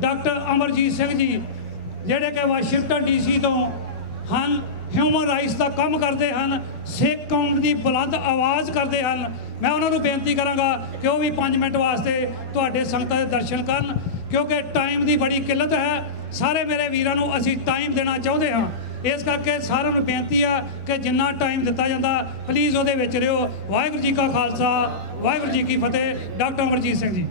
Doctor Amarjeet Singh ji ਜਿਹੜੇ कि Washington DC तो ਹਨ ਹਿਊਮਨ ਰਾਈਟਸ ਦਾ ਕੰਮ ਕਰਦੇ ਹਨ, ਸਿੱਖ ਕੌਮ ਦੀ ਬੁਲੰਦ ਆਵਾਜ਼ ਕਰਦੇ ਹਨ। ਮੈਂ ਉਹਨਾਂ ਨੂੰ ਬੇਨਤੀ ਕਰਾਂਗਾ ਕਿ ਉਹ ਵੀ 5 ਮਿੰਟ ਵਾਸਤੇ ਤੁਹਾਡੇ ਸੰਗਤਾਂ ਦੇ ਦਰਸ਼ਨ ਕਰਨ, ਕਿਉਂਕਿ ਟਾਈਮ ਦੀ ਬੜੀ ਕਿੱਲਤ ਹੈ। ਸਾਰੇ ਮੇਰੇ ਵੀਰਾਂ ਨੂੰ ਅਸੀਂ ਟਾਈਮ ਦੇਣਾ ਚਾਹੁੰਦੇ ਹਾਂ, ਇਸ ਕਰਕੇ ਸਾਰਿਆਂ ਨੂੰ ਬੇਨਤੀ ਆ ਕਿ ਜਿੰਨਾ ਟਾਈਮ ਦਿੱਤਾ ਜਾਂਦਾ ਪਲੀਜ਼ ਉਹਦੇ ਵਿੱਚ ਰਹੋ। ਵਾਹਿਗੁਰੂ ਜੀ ਕਾ ਖਾਲਸਾ, ਵਾਹਿਗੁਰੂ ਜੀ ਕੀ ਫਤਿਹ। ਡਾਕਟਰ ਅਮਰਜੀਤ ਸਿੰਘ ਜੀ।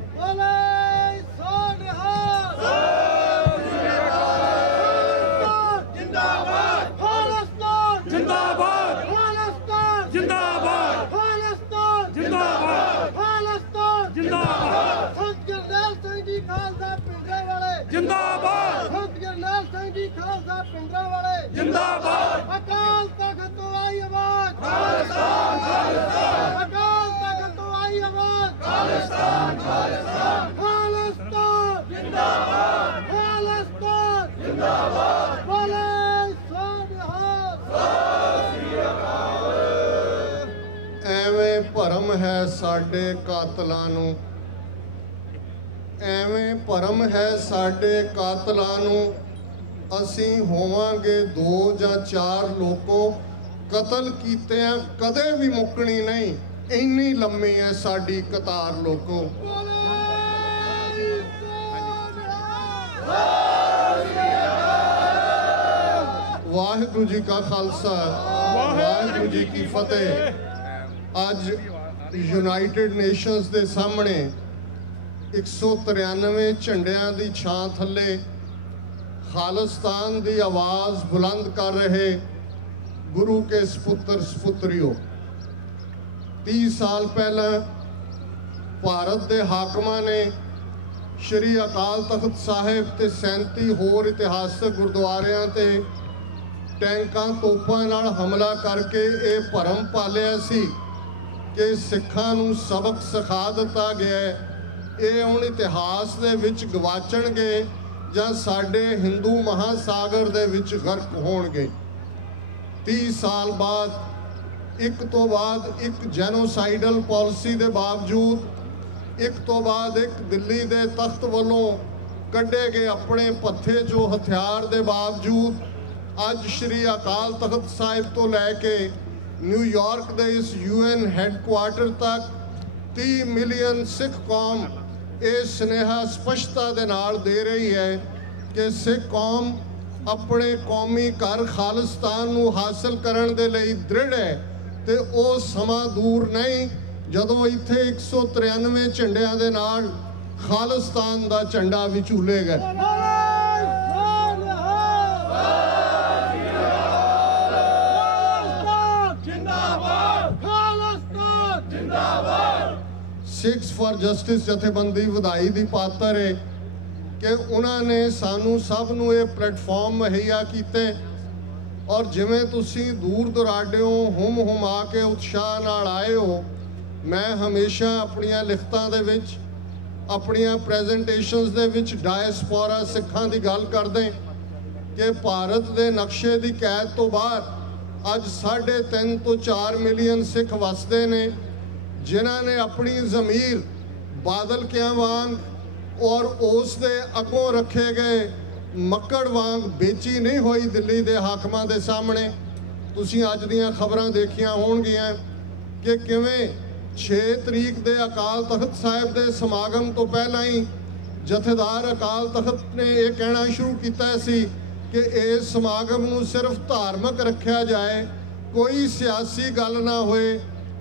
जिंदाबाद जरनैल सिंह जी खालसा पिंडा वाले जिंदाबाद। अकाल तख्त तो आई आवाज खालिस्तान खालिस्तान। अकाल तख्त तो आई आवाज खालिस्तान खालिस्तान। खालिस्तान जिंदाबाद खालिस्तान जिंदाबाद। बोले एवें भरम है साडे कातलां नूं, एवें भरम है साडे कातलां नूं। असीं होवांगे 2 ਜਾਂ 4 लोगों कतल कीतिਆਂ कदे भी मुकनी नहीं, इन्नी लम्मी है साडी कतार लोगों। वाहिगुरू जी का खालसा, वाहिगुरू जी की फतेह। अज यूनाइटेड नेशंस के सामने 193 झंडियां की छां थले खालिस्तान की आवाज़ बुलंद कर रहे गुरु के सपुत्र सपुत्रियों। 30 साल पहला भारत के हाकमां ने श्री अकाल तख्त साहिब ते 37 होर इतिहासक गुरुद्वारियां ते टैंकां तोपां नाल हमला करके ये भरम पालिया सी कि सिखां नूं सबक सिखा दिता गया है, ये हुण इतिहास दे विच गवाचणगे जां साडे हिंदू महासागर दे विच गर्क होणगे। 30 साल बाद एक तो बाद एक जेनोसाइडल पॉलिसी दे बावजूद एक तो बाद एक दिल्ली दे तख्त वालों कढ़े गए अपने पत्थे जो हथियार दे बावजूद अज श्री अकाल तख्त साहिब तो लैके न्यूयॉर्क दे इस UN हैडकुआर्टर तक 30 मिलियन सिख कौम ये स्नेहा स्पष्टता दे नाल दे रही है कि सिख कौम अपने कौमी घर खालिस्तान नूं हासिल करन दे लई दृढ़ है। ते वो समा दूर नहीं जदों इत्थे 193 झंडियां दे नाल खालिस्तान दा झंडा भी झूलेगा। सिक्स फॉर जस्टिस जथेबंदी वधाई दी पात्र है कि उन्होंने सानू सब नू ये प्लेटफॉर्म मुहैया किते और जिवें तुसी दूर दुराडियों हुम हुमा के उत्साह नाल आए हो। मैं हमेशा अपनियां लिखतां दे विच अपनियां प्रेजेंटेशनस दे विच डायस्पोरा सिखां दी गल करदे कि भारत दे नक्शे दी कैद तो बाहर अज 3.5 तो 4 मिलियन सिख वसदे ने, जिन्हां ने अपनी ज़मीर बादल क्या वांग और उस दे अगों रखे गए मक्कड़ वांग बेची नहीं हुई दिल्ली दे हाकमां दे सामने। तुसीं अज दीयां खबरां देखियां होणगीआं कि किवें 6 तरीक दे अकाल तख्त साहिब दे समागम तो पहला ही जथेदार अकाल तख्त ने यह कहना शुरू किया सी कि इस समागम नूं सिर्फ धार्मिक रखा जाए, कोई सियासी गल ना होए,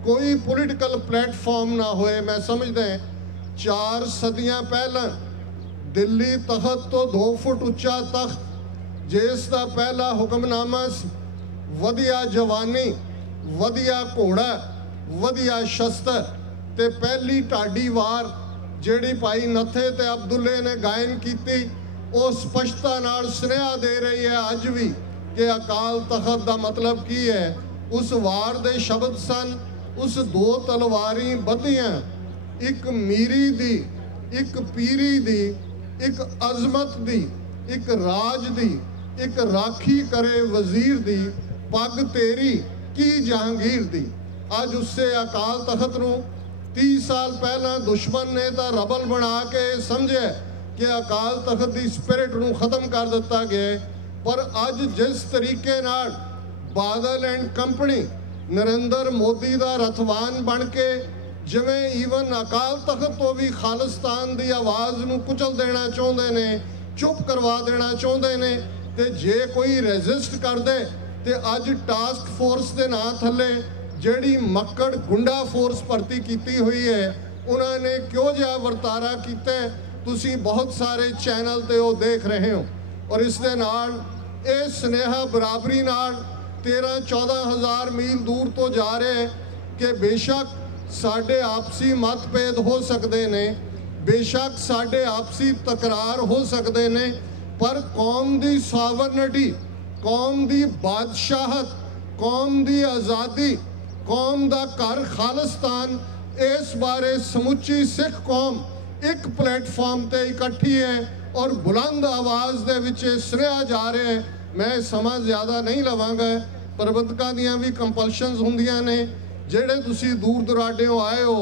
कोई पोलिटिकल प्लेटफॉर्म ना होए। मैं समझदा 4 सदियां पहला दिल्ली तख्त तो 2 फुट उच्चा तख्त जिसका पहला हुक्मनामा वधिया जवानी, वधिया घोड़ा, वधिया शस्त्र ते पहली ढाडी वार जिहड़ी भाई नथे ते अब्दुल्ले ने गायन की, वो स्पष्टता नाल सुनेहा दे रही है अज भी कि अकाल तख्त का मतलब की है। उस वार दे शब्द सन, उस 2 तलवारी बधियां, एक मीरी दी, एक पीरी दी, एक अजमत दी, एक राज दी, एक राखी करे वजीर दी, पग तेरी की जहांगीर दी। अज उससे अकाल तख्त नूं 30 साल पहला दुश्मन ने तो रबल बना के समझे कि अकाल तख्त की स्पिरिट नूं खत्म कर दिता गया है। पर अज जिस तरीके नाल बादल एंड कंपनी नरेंद्र मोदी का रथवान बन के जिवें ईवन अकाल तख्त तो भी खालिस्तान की आवाज़ नूं कुचल देना चाहुंदे ने, चुप करवा देना चाहुंदे ने, ते जे कोई रेजिस्ट कर दे ते अज टास्क फोर्स के नां थले जिहड़ी मक्कड़ गुंडा फोर्स भर्ती की हुई है उन्होंने क्यों जिहा वर्तारा किया तुसी बहुत सारे चैनल ते वो देख रहे हो। और इस दे नाल ये सुनेहा बराबरी नाल 13-14 हज़ार मील दूर तो जा रहे हैं कि बेशक साडे आपसी मतभेद हो सकते ने, बेशक साडे आपसी तकरार हो सकते ने, पर कौम की सॉवरनिटी, कौम की बादशाहत, कौम की आज़ादी, कौम का घर खालिस्तान, इस बारे समुची सिख कौम एक प्लेटफॉर्म ते इकट्ठी है और बुलंद आवाज़ दे विच सुनिया जा रहा है। मैं समा ज़्यादा नहीं लवांगा, प्रबंधकों दियां भी कंपलशनस हुंदियां ने, जेड़े तुसी दूर दुराडेओ आए हो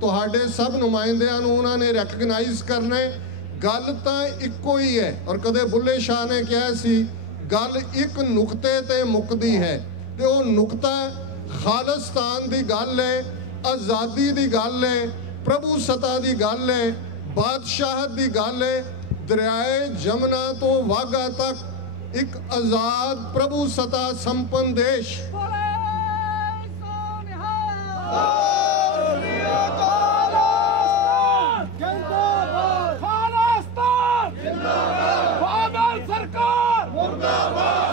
तुहाडे सब नुमाइंदियां नूं उन्हां ने रैकगनाइज करना है। गल तां इक्को ही है और कदे बुल्ले शाह ने कहा सी गल एक नुकते ते मुकदी है, ते वो नुकता खालिस्तान की गल है, आज़ादी की गल है, प्रभु सत्ता की गल है, बादशाहत की गल है। दरियाए जमुना तो वाघा तक एक आज़ाद प्रभु सत्ता संपन्न देश।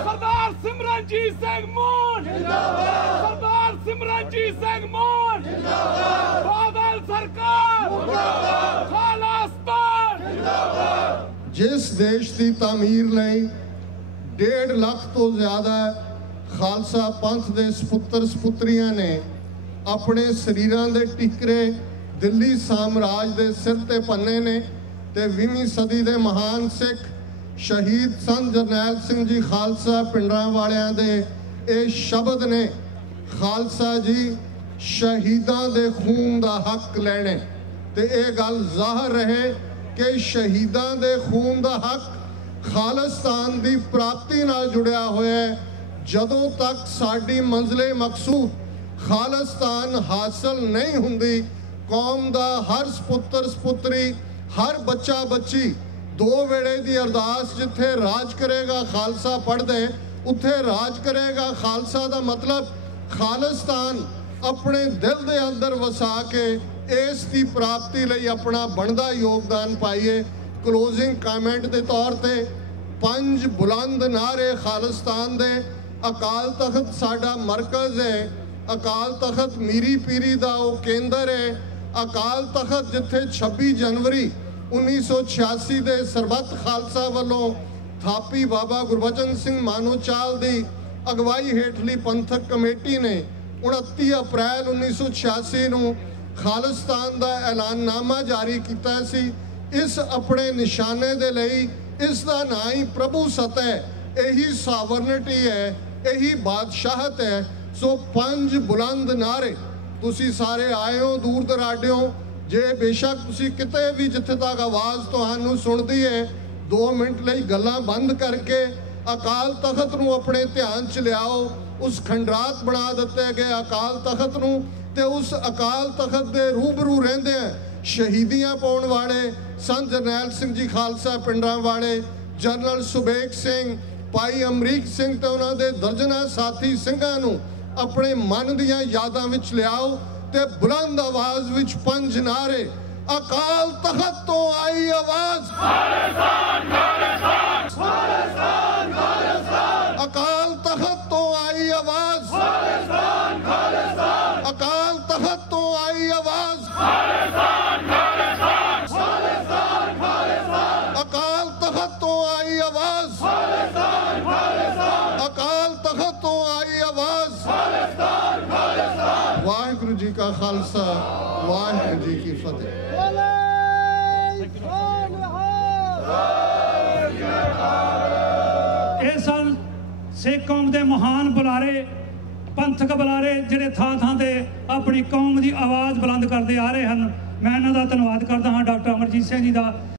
सरदार सिमरनजीत सिंह मान जिंदाबाद, सरदार सिमरनजीत सिंह मान जिंदाबाद, बादल सरकार जिंदाबाद, खालिस्तान जिंदाबाद। जिस देश की तामीर लई 1.5 लाख तो ज़्यादा खालसा पंथ के सपुत्र सपुत्रियां ने अपने शरीरों के टिकरे दिल्ली साम्राज के सिर ते भन्ने ने, ते 20वीं सदी के महान सिख शहीद संत जरनैल सिंह जी खालसा पिंडरांवालियां दे ये शब्द ने, खालसा जी शहीदां दे खून का हक लैणे। ते ये गल जाहिर रहे कि शहीदां दे खून का हक खालिस्तान की प्राप्ति नाल जुड़िया होया है। जदों तक साडी मंजिले मकसूद खालिस्तान हासिल नहीं हुंदी, कौम का हर सपुत्र सपुत्री, हर बच्चा बच्ची दो वेले की अरदास जिथे राज करेगा खालसा पढ़ दे उत्थे राज करेगा खालसा। का मतलब खालिस्तान अपने दिल के अंदर वसा के इस की प्राप्ति लई अपना बनदा योगदान पाइए। क्लोजिंग कमेंट के तौर पर 5 बुलंद नारे खालिस्तान दे। अकाल तख्त साडा मरकज़ है, अकाल तख्त मीरी पीरी का वो केंद्र है। अकाल तख्त जिथे 26 जनवरी 1986 के सरबत खालसा वालों थापी बाबा गुरबचन सिंह मानोचाल की अगवाई हेठली पंथक कमेटी ने 29 अप्रैल 1986 को खालिस्तान का ऐलाननामा जारी किया सी। इस अपने निशाने दे लई इसका ना ही प्रभु सत्ता है, यही सावरनिटी है, यही बादशाहत है। सो 5 बुलंद नारे तुसी सारे आए हो दूर दराडे हो, जे बेशक तुसी किते भी जिथे तक आवाज़ तुहानू सुनती है 2 मिनट लई गल्लां बंद करके अकाल तख्त नूं अपने ध्यान च लियाओ। उस खंडरात बना दिते गए अकाल तख्त नूं ते उस अकाल तख्त दे रूबरू रहिंदे शहीदियां पाउण वाले संत जरनैल सिंह जी खालसा पिंडरांवाले, जनरल सुबेग सिंह, भाई अमरीक सिंह ते उन्हां दे दर्जनां साथी सिंघां नूं अपने मन दियां यादां विच लियाओ ते बुलंद आवाज विच 5 नारे। अकाल तख्त तो आई आवाज, खालिस्तान खालिस्तान खालिस्तान खालिस्तान। अकाल तख्त तो आई आवाज, खालिस्तान खालिस्तान। अकाल तख्त तो आई आवाज, खालिस्तान खालिस्तान खालिस्तान खालिस्तान। अकाल तख्त तो आई आवाज, खालिस्तान खालिस्तान। अकाल तख्त तो आई आवाज, खालिस्तान खालिस्तान। वाहिगुरु जी का खालसा, वाहिगुरु जी की फतेह। इस साल सिख कौम के महान बुलारे, पंथक बुलारे जिहड़े थां थां ते अपनी कौम की आवाज़ बुलंद करते आ रहे हैं, मैं इन्हां दा धन्नवाद करदा हाँ डॉक्टर अमरजीत सिंह जी का।